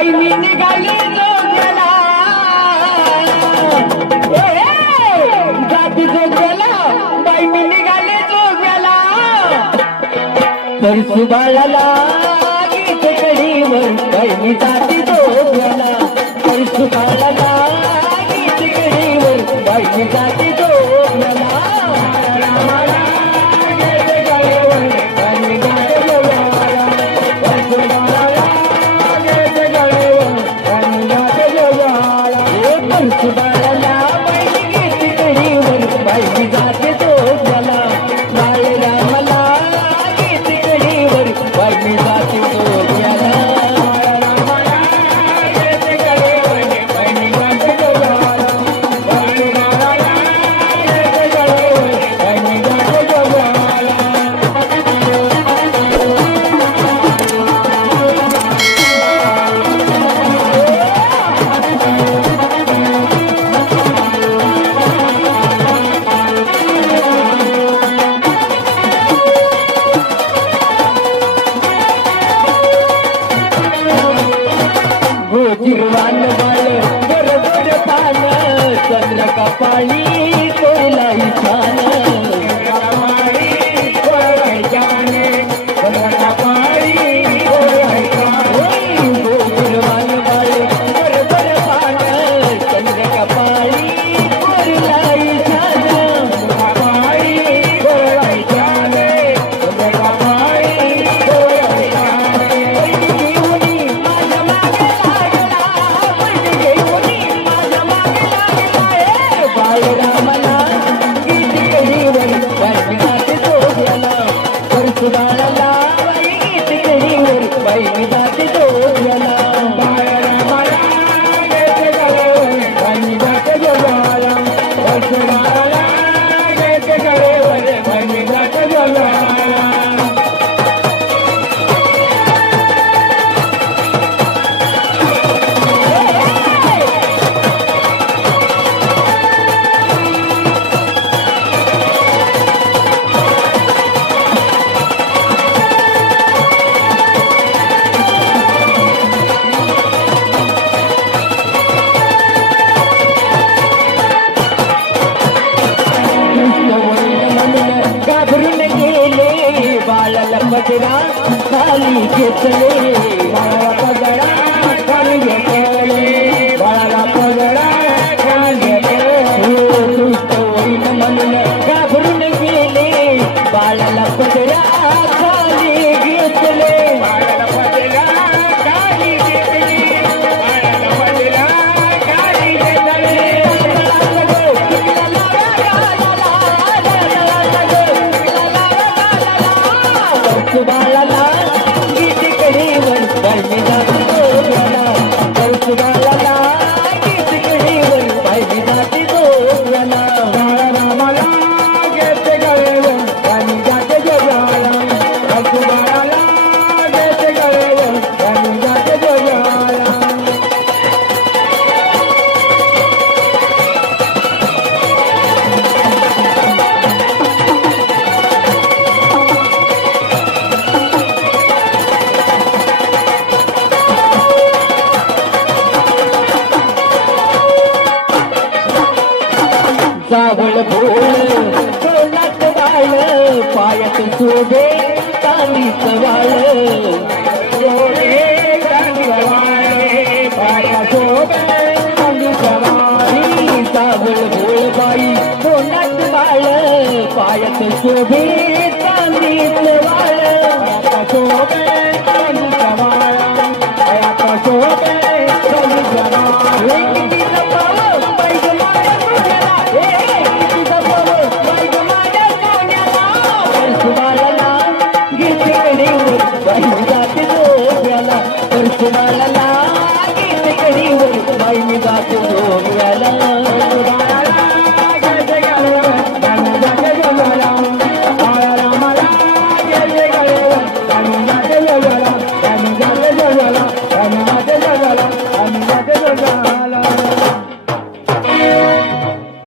बाई मी निघाली जोग्याला जाती जोग्याला बाई मी निघाली जोग्याला परसू बाळाला गीत कडीवर बाई मी जाती जोग्याला परसू बाळाला गीत कडीवर बाई मी जाती जोग्याला सुबाळाला बाई गीत कडीवर बाई मी जाते जोग्याला बाळरामाला गीत कडीवर बाई मी जाते जोग्याला जीवान बाळ बरोबर पान चंद्र कपाळी कोलाई छान जीवान बाळ बरोबर पान चंद्र कपाळी कोलाई छान सुबाळाला बाई गीत कडीवर बाई मी जाते जोग्याला बाळरामाला गीत कडीवर बाई मी जाते जोग्याला सुबाळाला गीत कडीवर बाई मी जाते जोग्याला घाबरून गेले बाळाला पदरा खाली घेतले बाळाला पदरा खाली घेतले बाळाला पदरा खाली घेतले म्हणून घाबरून गेले बाळाला पदरा खाली घेतले बाळाला पदरा खाली घेतले बाळाला पदरा खाली घेतले सुबाळाला गीत कडीवर बाई मी जाते जोग्याला सुबाळाला गीत कडीवर बाई मी जाते जोग्याला बाळरामाला गीत कडीवर बाई मी जाते जोग्याला सुबाळाला गीत कडीवर बाई मी जाते जोग्याला सावळ भोळ तोंडात बाळ पायात शोभे चांदीच वाळ पायात शोभे चांदीच वाळी सावळ भोळ बाई तोंडात बाळ पायात शोभे चांदीच वाळ शोभे